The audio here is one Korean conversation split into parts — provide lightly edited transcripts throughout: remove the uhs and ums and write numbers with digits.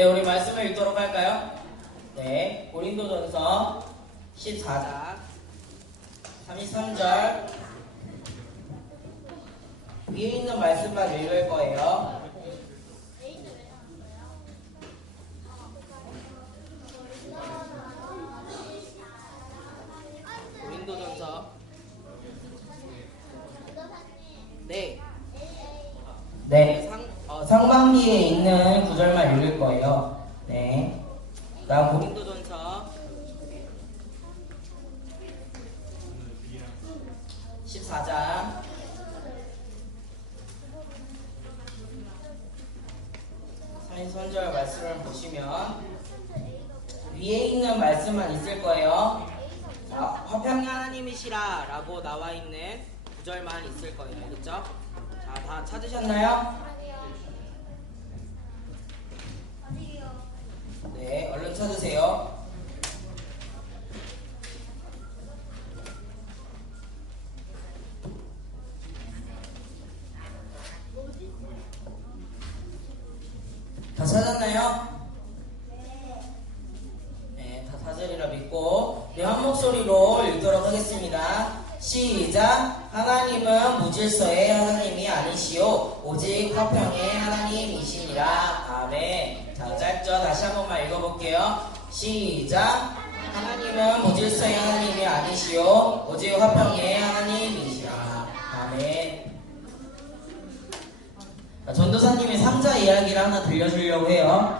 네, 우리 말씀을 읽도록 할까요? 네, 고린도전서 14장 33절 위에 있는 말씀만 읽을 거예요. 고린도전서 네, 상반기에 있는 구절만 읽을 거예요. 네, 다음 고린도전서 14장 33절 말씀을 보시면 위에 있는 말씀만 있을 거예요. 자, 화평이 하나님이시라 라고 나와 있는 구절만 있을 거예요. 그렇죠? 자, 다 찾으셨나요? 네, 얼른 찾으세요. 다 찾았나요? 네, 다 찾으리라 믿고 한 목소리로 읽도록 하겠습니다. 시작! 하나님은 무질서의 하나님이 아니시오 오직 화평의 하나님이시니라. 아멘. 자, 짧죠? 다시 한 번만 읽어볼게요. 시작! 하나님은 무질서의 하나님이 아니시오 오직 화평의 하나님이시라. 아멘. 전도사님이 상자 이야기를 하나 들려주려고 해요.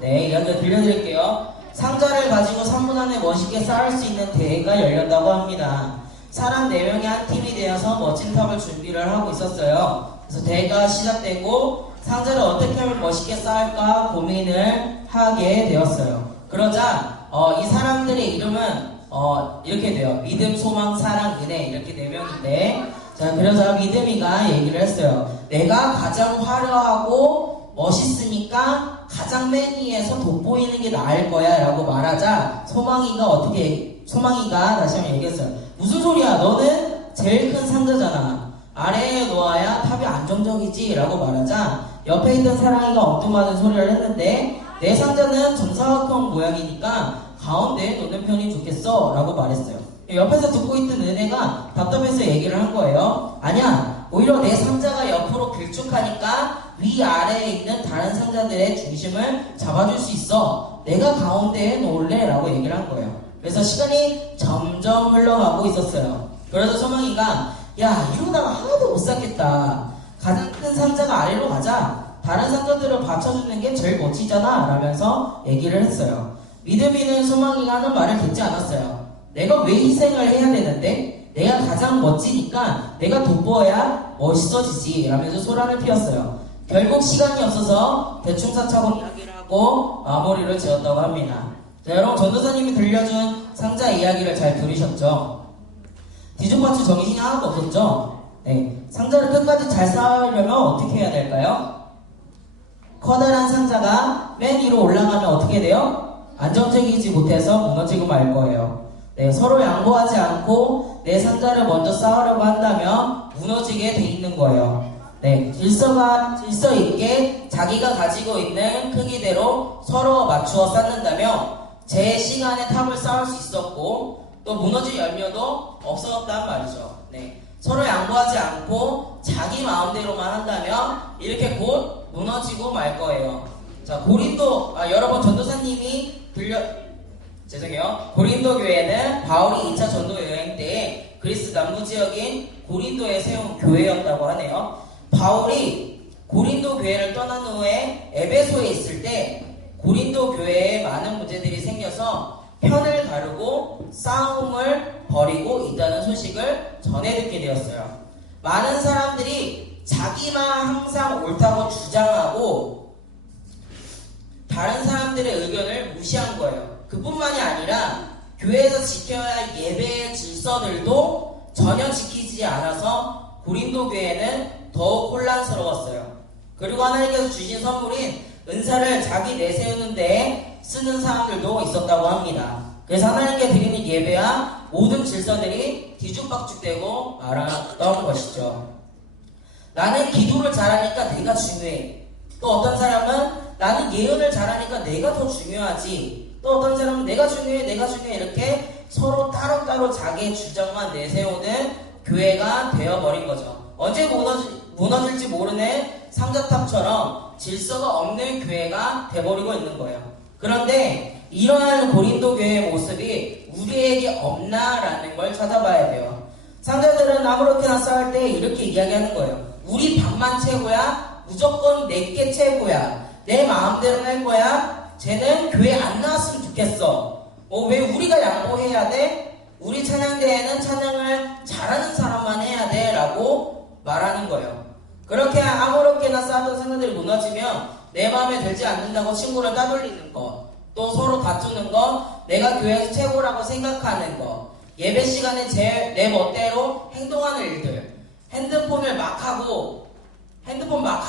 네, 이야기를 들려드릴게요. 상자를 가지고 3분 안에 멋있게 쌓을 수 있는 대회가 열렸다고 합니다. 사람 4명이 한 팀이 되어서 멋진 탑을 준비를 하고 있었어요. 그래서 대회가 시작되고 상자를 어떻게 하면 멋있게 쌓을까 고민을 하게 되었어요. 그러자 이 사람들의 이름은 이렇게 돼요. 믿음, 소망, 사랑, 은혜 이렇게 4명인데 자, 그래서 믿음이가 얘기를 했어요. 내가 가장 화려하고 멋있으니까 가장 맨 위에서 돋보이는 게 나을 거야 라고 말하자 소망이가 다시 한번 얘기했어요. 무슨 소리야? 너는 제일 큰 상자잖아. 아래에 놓아야 탑이 안정적이지 라고 말하자 옆에 있던 사랑이가 엉뚱하는 소리를 했는데 내 상자는 정사각형 모양이니까 가운데에 놓는 편이 좋겠어 라고 말했어요. 옆에서 듣고 있던 은혜가 답답해서 얘기를 한 거예요. 아니야, 오히려 내 상자가 옆으로 길쭉하니까 위아래에 있는 다른 상자들의 중심을 잡아줄 수 있어. 내가 가운데에 놓을래 라고 얘기를 한 거예요. 그래서 시간이 점점 흘러가고 있었어요. 그래서 소망이가 야, 이러다가 하나도 못 쌓겠다. 가장 큰 상자가 아래로 가자. 다른 상자들을 받쳐주는 게 제일 멋지잖아 라면서 얘기를 했어요. 믿음이는 소망이가 하는 말을 듣지 않았어요. 내가 왜 희생을 해야 되는데? 내가 가장 멋지니까 내가 돋보여야 멋있어지지 라면서 소란을 피웠어요. 결국 시간이 없어서 대충 사차고 이야기를 하고 마무리를 지었다고 합니다. 자, 여러분 전도사님이 들려준 상자 이야기를 잘 들으셨죠? 뒤죽박죽 정신이 하나도 없었죠? 네, 상자를 끝까지 잘 쌓으려면 어떻게 해야 될까요? 커다란 상자가 맨 위로 올라가면 어떻게 돼요? 안정적이지 못해서 무너지고 말 거예요. 네, 서로 양보하지 않고 내 상자를 먼저 쌓으려고 한다면 무너지게 돼 있는 거예요. 네, 질서 있게 자기가 가지고 있는 크기대로 서로 맞추어 쌓는다면 제 시간에 탑을 쌓을 수 있었고 또 무너질 염려도 없었단 말이죠. 네, 서로 양보하지 않고 자기 마음대로만 한다면 이렇게 곧 무너지고 말 거예요. 자, 여러분 전도사님이 고린도 교회는 바울이 2차 전도 여행 때 그리스 남부 지역인 고린도에 세운 교회였다고 하네요. 바울이 고린도 교회를 떠난 후에 에베소에 있을 때 고린도 교회에 많은 문제들이 생겨서 편을 가르고 싸움을 벌이고 있다는 소식을 전해 듣게 되었어요. 많은 사람들이 자기만 항상 옳다고 주장하고 다른 사람들의 의견을 무시한 거예요. 그뿐만이 아니라 교회에서 지켜야 할 예배의 질서들도 전혀 지키지 않아서 고린도 교회는 더욱 혼란스러웠어요. 그리고 하나님께서 주신 선물인 은사를 자기 내세우는 데에 쓰는 사람들도 있었다고 합니다. 그래서 하나님께 드리는 예배와 모든 질서들이 뒤죽박죽되고 말았던 것이죠. 나는 기도를 잘하니까 내가 중요해. 또 어떤 사람은 나는 예언을 잘하니까 내가 더 중요하지. 또 어떤 사람은 내가 중요해 이렇게 서로 따로따로 자기의 주장만 내세우는 교회가 되어버린 거죠. 언제 무너질지 모르는 상자탑처럼 질서가 없는 교회가 돼버리고 있는 거예요. 그런데 이러한 고린도 교회의 모습이 우리에게 없나라는 걸 찾아봐야 돼요. 상자들은 아무렇게나 싸울 때 이렇게 이야기하는 거예요. 우리 반만 최고야. 무조건 내게 최고야. 내 마음대로 할 거야. 쟤는 교회 안 나왔으면 좋겠어. 왜 우리가 양보해야 돼? 우리 찬양대회는 찬양을 잘하는 사람만 해야 돼 라고 말하는 거예요. 그렇게 아무렇게나 싸우던 상자들이 무너지면 내 마음에 들지 않는다고 친구를 따돌리는 거, 또 서로 다투는 거, 내가 교회에서 최고라고 생각하는 거, 예배 시간에 내 멋대로 행동하는 일들, 핸드폰 막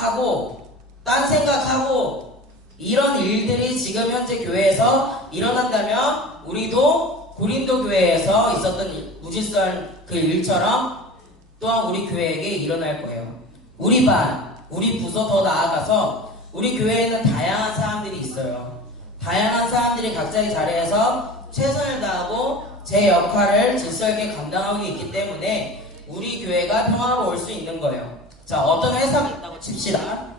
하고 딴 생각하고 이런 일들이 지금 현재 교회에서 일어난다면 우리도 고린도 교회에서 있었던 무질서한 그 일처럼 또한 우리 교회에게 일어날 거예요. 우리 반, 우리 부서 더 나아가서 우리 교회에는 다양한 사람들이 있어요. 다양한 사람들이 각자의 자리에서 최선을 다하고 제 역할을 질서 있게 감당하고 있기 때문에 우리 교회가 평화로울 수 있는 거예요. 자, 어떤 회사가 있다고 칩시다.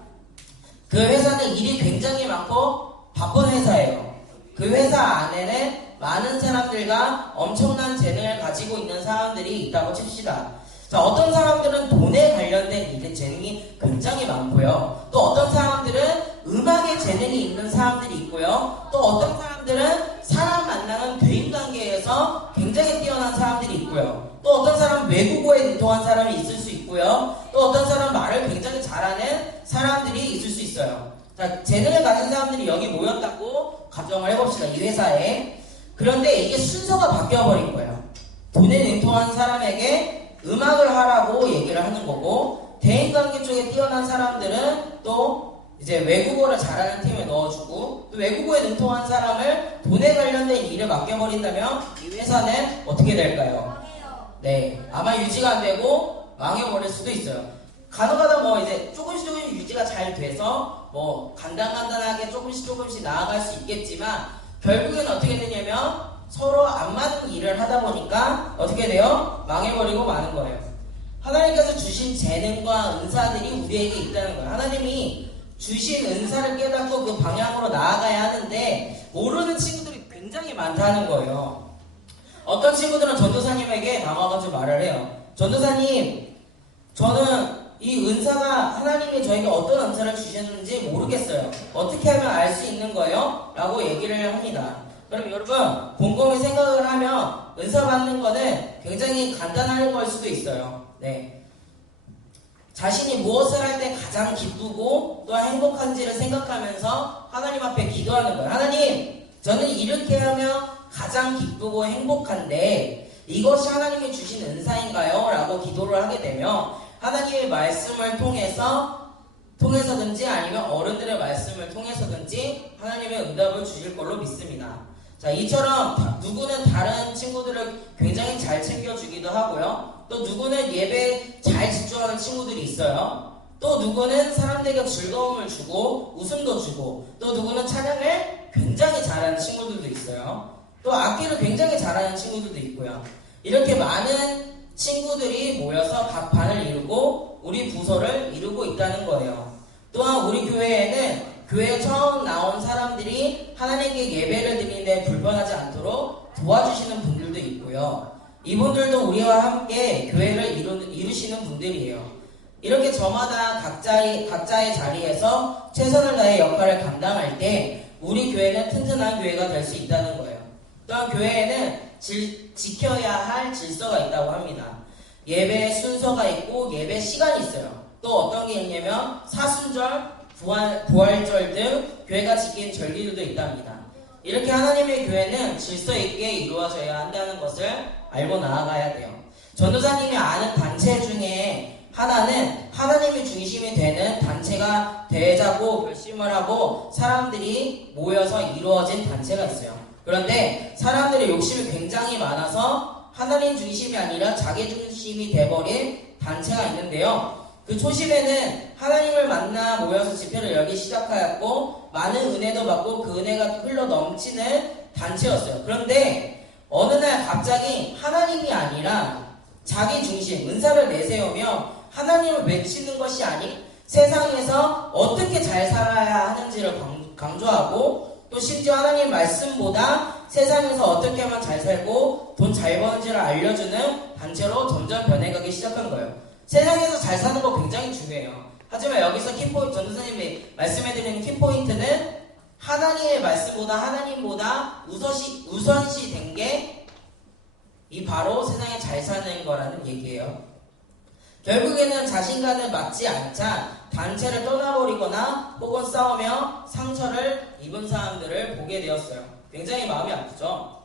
그 회사는 일이 굉장히 많고 바쁜 회사예요. 그 회사 안에는 많은 사람들과 엄청난 재능을 가지고 있는 사람들이 있다고 칩시다. 자, 어떤 사람들은 돈에 관련된 일에 재능이 굉장히 많고요. 또 어떤 사람들은 음악에 재능이 있는 사람들이 있고요. 또 어떤 사람들은 사람 만나는 대인관계에서 굉장히 뛰어난 사람들이 있고요. 또 어떤 사람은 외국어에 능통한 사람이 있을 수 있고요. 또 어떤 사람은 말을 굉장히 잘하는 사람들이 있을 수 있어요. 자, 재능을 가진 사람들이 여기 모였다고 가정을 해봅시다. 이 회사에. 그런데 이게 순서가 바뀌어버린 거예요. 돈에 능통한 사람에게 음악을 하라고 얘기를 하는 거고, 대인관계 쪽에 뛰어난 사람들은 또 이제 외국어를 잘하는 팀에 넣어주고, 또 외국어에 능통한 사람을 돈에 관련된 일을 맡겨버린다면 이 회사는 어떻게 될까요? 네, 아마 유지가 안 되고 망해버릴 수도 있어요. 간혹가다 이제 조금씩 유지가 잘 돼서 간단하게 조금씩 나아갈 수 있겠지만, 결국엔 어떻게 되냐면 서로 안 맞는 일을 하다 보니까 어떻게 돼요? 망해버리고 마는 거예요. 하나님께서 주신 재능과 은사들이 우리에게 있다는 거예요. 하나님이 주신 은사를 깨닫고 그 방향으로 나아가야 하는데 모르는 친구들이 굉장히 많다는 거예요. 어떤 친구들은 전도사님에게 나와가지고 말을 해요. 전도사님, 저는 이 은사가 하나님이 저에게 어떤 은사를 주셨는지 모르겠어요. 어떻게 하면 알 수 있는 거예요? 라고 얘기를 합니다. 그럼 여러분, 곰곰이 생각을 하면 은사 받는 거는 굉장히 간단한 걸 수도 있어요. 네. 자신이 무엇을 할 때 가장 기쁘고 또한 행복한지를 생각하면서 하나님 앞에 기도하는 거예요. 하나님, 저는 이렇게 하면 가장 기쁘고 행복한데 이것이 하나님이 주신 은사인가요? 라고 기도를 하게 되면 하나님의 말씀을 통해서든지 아니면 어른들의 말씀을 통해서든지 하나님의 응답을 주실 걸로 믿습니다. 자, 이처럼 누구는 다른 친구들을 굉장히 잘 챙겨주기도 하고요. 또 누구는 예배에 잘 집중하는 친구들이 있어요. 또 누구는 사람들에게 즐거움을 주고 웃음도 주고, 또 누구는 찬양을 굉장히 잘하는 친구들도 있어요. 또 악기를 굉장히 잘하는 친구들도 있고요. 이렇게 많은 친구들이 모여서 각 반을 이루고 우리 부서를 이루고 있다는 거예요. 또한 우리 교회에는 교회에 처음 나온 사람들이 하나님께 예배를 드리는데 불편하지 않도록 도와주시는 분들도 있고요. 이분들도 우리와 함께 교회를 이루시는 분들이에요. 이렇게 저마다 각자의 자리에서 최선을 다해 역할을 감당할 때 우리 교회는 튼튼한 교회가 될 수 있다는 거예요. 또한 교회에는 지켜야 할 질서가 있다고 합니다. 예배 순서가 있고 예배 시간이 있어요. 또 어떤 게 있냐면 사순절, 부활절 등 교회가 지킨 절기들도 있답니다. 이렇게 하나님의 교회는 질서 있게 이루어져야 한다는 것을 알고 나아가야 돼요. 전도사님이 아는 단체 중에 하나는 하나님이 중심이 되는 단체가 되자고 결심을 하고 사람들이 모여서 이루어진 단체가 있어요. 그런데 사람들의 욕심이 굉장히 많아서 하나님 중심이 아니라 자기 중심이 돼버린 단체가 있는데요. 그 초심에는 하나님을 만나 모여서 집회를 열기 시작하였고 많은 은혜도 받고 그 은혜가 흘러 넘치는 단체였어요. 그런데 어느 날 갑자기 하나님이 아니라 자기 중심, 은사를 내세우며 하나님을 외치는 것이 아닌 세상에서 어떻게 잘 살아야 하는지를 강조하고 또 심지어 하나님 말씀보다 세상에서 어떻게 하면 잘 살고 돈 잘 버는지를 알려주는 단체로 점점 변해가기 시작한 거예요. 세상에서 잘 사는 거 굉장히 중요해요. 하지만 여기서 키포인트, 전도사님이 말씀해드리는 키포인트는 하나님의 말씀보다 하나님보다 우선시 된 게 이 바로 세상에 잘 사는 거라는 얘기예요. 결국에는 자신과는 맞지 않자 단체를 떠나버리거나 혹은 싸우며 상처를 입은 사람들을 보게 되었어요. 굉장히 마음이 아프죠.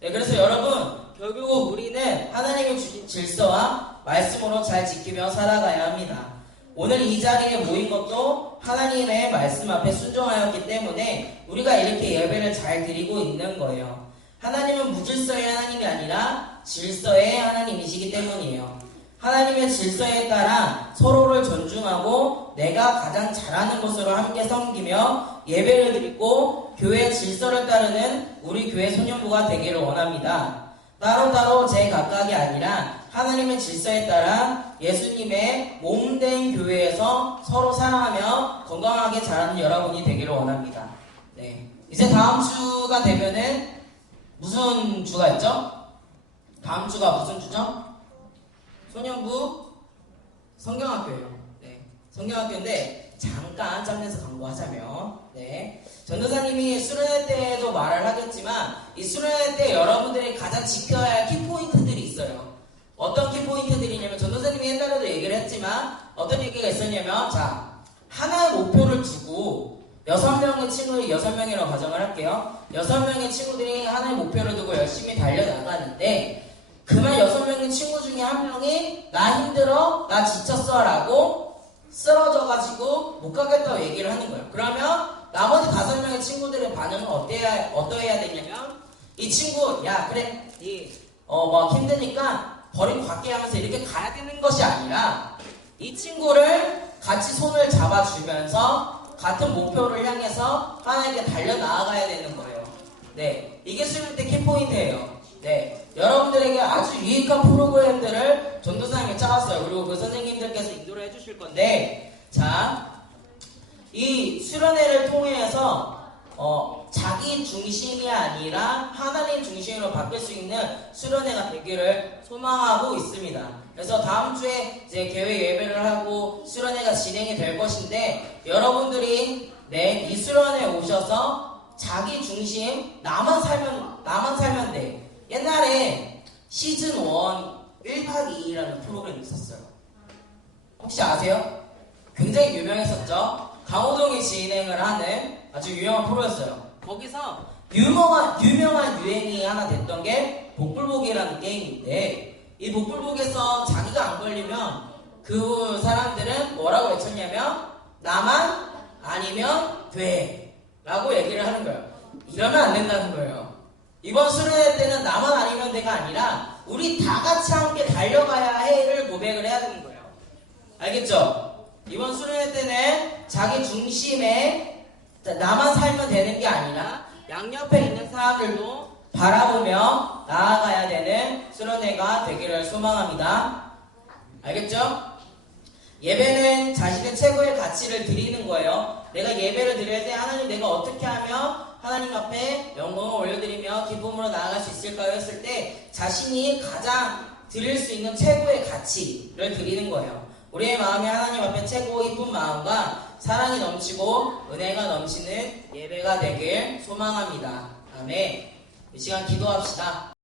네, 그래서 여러분 결국 우리는 하나님의 주신 질서와 말씀으로 잘 지키며 살아가야 합니다. 오늘 이 자리에 모인 것도 하나님의 말씀 앞에 순종하였기 때문에 우리가 이렇게 예배를 잘 드리고 있는 거예요. 하나님은 무질서의 하나님이 아니라 질서의 하나님이시기 때문이에요. 하나님의 질서에 따라 서로를 존중하고 내가 가장 잘하는 곳으로 함께 섬기며 예배를 드리고 교회 질서를 따르는 우리 교회 소년부가 되기를 원합니다. 따로따로 제각각이 아니라 하나님의 질서에 따라 예수님의 몸된 교회에서 서로 사랑하며 건강하게 자라는 여러분이 되기를 원합니다. 네, 이제 다음 주가 되면은 무슨 주가 있죠? 다음 주가 무슨 주죠? 소년부 성경학교예요. 네, 성경학교인데 잠깐 짬내서 광고하자면, 네, 전도사님이 수련회 때에도 말을 하겠지만 이 수련회 때 여러분들이 가장 지켜야 할 키포인트들이 있어요. 어떤 키포인트들이냐면 전도사님이 옛날에도 얘기를 했지만 어떤 얘기가 있었냐면, 자, 하나의 목표를 두고 6명의 친구들이 6명이라고 가정을 할게요. 6명의 친구들이 하나의 목표를 두고 열심히 달려나가는데 그만 6명의 친구 중에 한 명이 나 힘들어, 나 지쳤어 라고 쓰러져가지고 못 가겠다고 얘기를 하는 거예요. 그러면 나머지 5명의 친구들의 반응은 어떠해야 되냐면, 이 친구, 야 그래 힘드니까 버리고 갈게 하면서 이렇게 가야 되는 것이 아니라 이 친구를 같이 손을 잡아주면서 같은 목표를 향해서 하나님께 달려나아가야 되는 거예요. 네, 이게 수련회 때 키포인트예요. 네, 여러분들에게 아주 유익한 프로그램들을 전도사님이 짜왔어요. 그리고 그 선생님들께서 인도를 해주실 건데, 자, 이 수련회를 통해서 자기 중심이 아니라 하나님 중심으로 바뀔 수 있는 수련회가 되기를 소망하고 있습니다. 그래서 다음 주에 이제 개회 예배를 하고 수련회가 진행이 될 것인데, 여러분들이 이 수련회에 오셔서 자기 중심, 나만 살면 돼. 옛날에 시즌 1 1박 2일이라는 프로그램이 있었어요. 혹시 아세요? 굉장히 유명했었죠? 강호동이 진행을 하는 아주 유명한 프로였어요. 거기서 유명한 유행이 하나 됐던 게 복불복이라는 게임인데, 이 복불복에서 자기가 안 걸리면 그 사람들은 뭐라고 외쳤냐면 나만 아니면 돼 라고 얘기를 하는 거예요. 이러면 안 된다는 거예요. 이번 수련회 때는 나만 아니면 돼가 아니라 우리 다 같이 함께 달려가야 해를 고백을 해야 되는 거예요. 알겠죠? 이번 수련회 때는 자기 중심에 나만 살면 되는 게 아니라 양옆에 있는 사람들도 바라보며 나아가야 되는 수련회가 되기를 소망합니다. 알겠죠? 예배는 자신의 최고의 가치를 드리는 거예요. 내가 예배를 드릴 때 하나님 내가 어떻게 하면 하나님 앞에 영광을 올려드리며 기쁨으로 나아갈 수 있을까요? 했을 때 자신이 가장 드릴 수 있는 최고의 가치를 드리는 거예요. 우리의 마음이 하나님 앞에 최고 이쁜 마음과 사랑이 넘치고 은혜가 넘치는 예배가 되길 소망합니다. 아멘. 이 시간 기도합시다.